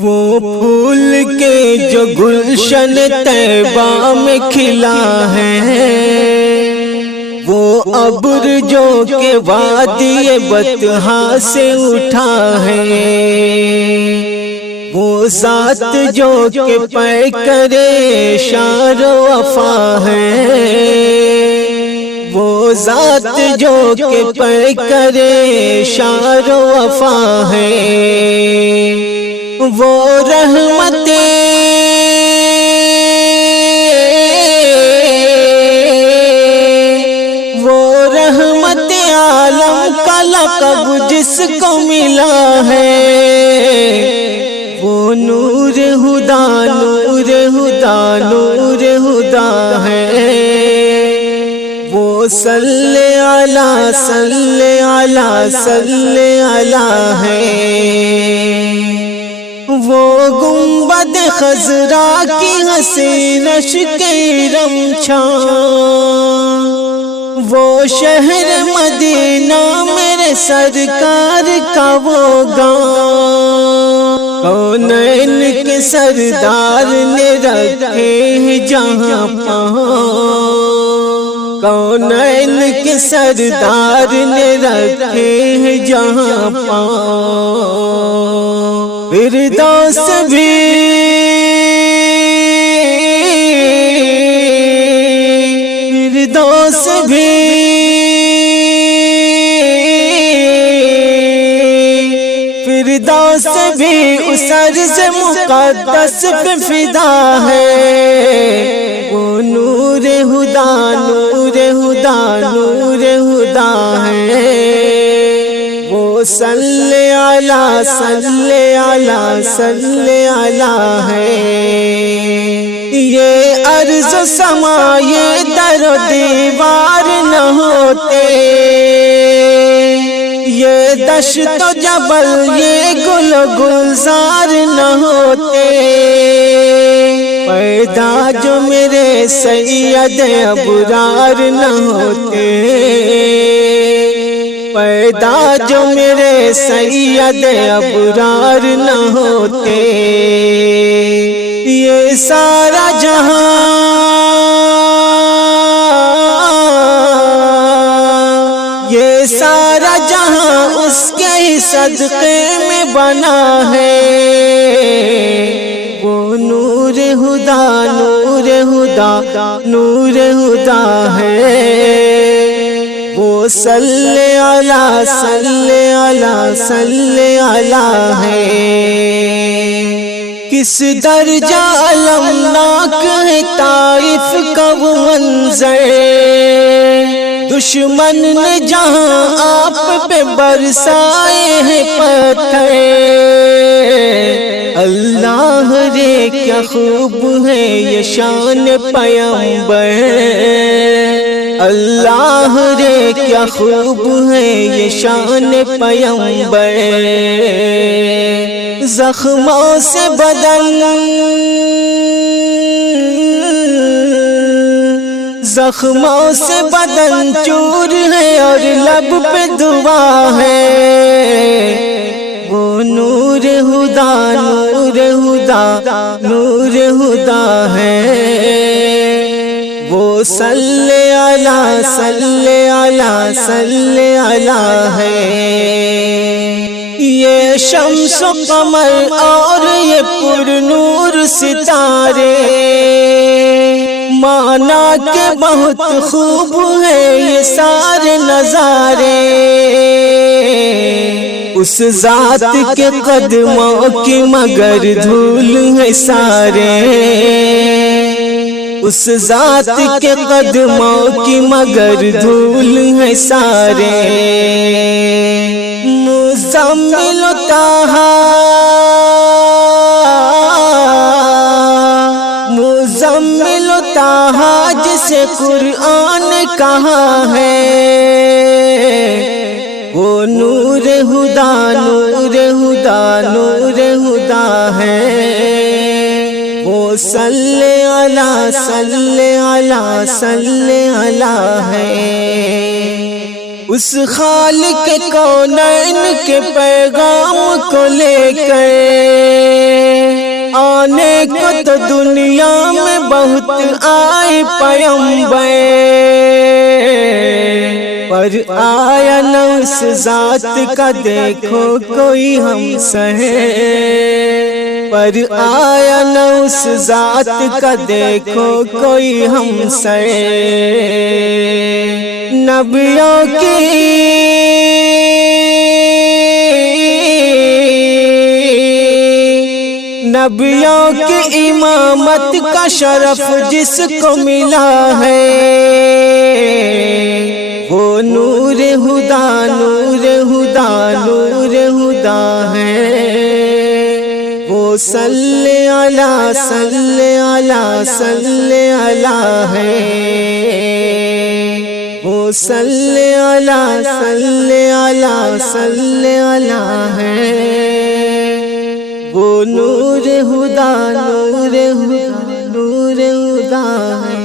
وہ پھول کے جو گلشن طیبہ میں کھلا ہے، وہ ابر جو کہ وادی بطحا سے اٹھا ہے، وہ ذات جو کہ پیکرے شان و وفا ہے، وہ ذات جو کہ پیکرے شان و وفا ہے، وہ رحمتیں عالم کا لقب جس کو ملا ہے، وہ نور ہدا نور ہدا نور ہدا ہے، وہ صلی علی صلی علی صلی علی ہے، وہ گنبد خضرا کی حسین اشکیرم چھان، وہ شہر مدینہ میرے سرکار کا وہ گاؤں، کونین کے سردار نے رکھے ہیں جہاں پاؤں، کونین کے سردار نے رکھے ہیں جہاں پاؤں، فردوس بھی فردوس بھی فردوس بھی اس عرض مقدس پہ فدا ہے، وہ نور ہدا نور ہدا نور ہدا ہے، وہ صلی علی صلی علی صلی علی ہے، یہ عرض و سما یہ در و دیوار نہ ہوتے، یہ دشت و جبل یہ گل و گلزار نہ ہوتے، پیدا جو میرے سید ابرار نہ ہوتے، پیدا جو میرے سید ابرار نہ ہوتے، یہ سارا جہاں یہ سارا جہاں اس کے ہی صدقے میں بنا ہے، وہ نور ہدا نور ہدا نور ہدا ہے، وہ صلی علی صلی علی صلی علی ہے، کس درجہ المناک ہے طائف کا وہ منظر، دشمن نے جہاں آپ پہ برسائے ہیں پتھر، اللہ رے کیا خوب ہے یہ شان پیغمبر، اللہ رے کیا خوب ہے یہ شان پیغمبر، زخموں سے بدن زخموں سے بدن چور ہے اور لب پہ دعا ہے، وہ نور ہدا نور ہدا نور ہدا ہے، وہ صلی علی صلی علی صلی علی ہے، یہ شمس و قمر اور یہ پر نور ستارے، مانا کہ بہت خوب ہے یہ سارے نظارے، اس ذات کے قدموں کی مگر دھول ہے سارے، اس ذات کے قدموں کی مگر دھول ہے سارے، مزمل و طٰہٰ مزمل و طٰہٰ جسے قرآن کہا ہے، وہ نور ہدا نور ہدا نور ہدا ہے، وہ صلی علی صلی علی صلی علی ہے، اس خالق کونین کے پیغام کو لے کر کو تو دنیا میں بہت آئے پیغمبر، پر آیا نہ اس ذات کا دیکھو کوئی ہم سہے، پر آیا نہ اس ذات کا دیکھو کوئی ہم سہے۔ نبیوں کی امامت کا شرف جس کو ملا ہے، وہ نور ہدا نور ہدا نور ہدا ہے، وہ صلی علی صلی علی صلی علی ہے، وہ صلی علی صلی علی صلی علی ہے، وہ نور ہدا نور ہدا نور ہدا ہے۔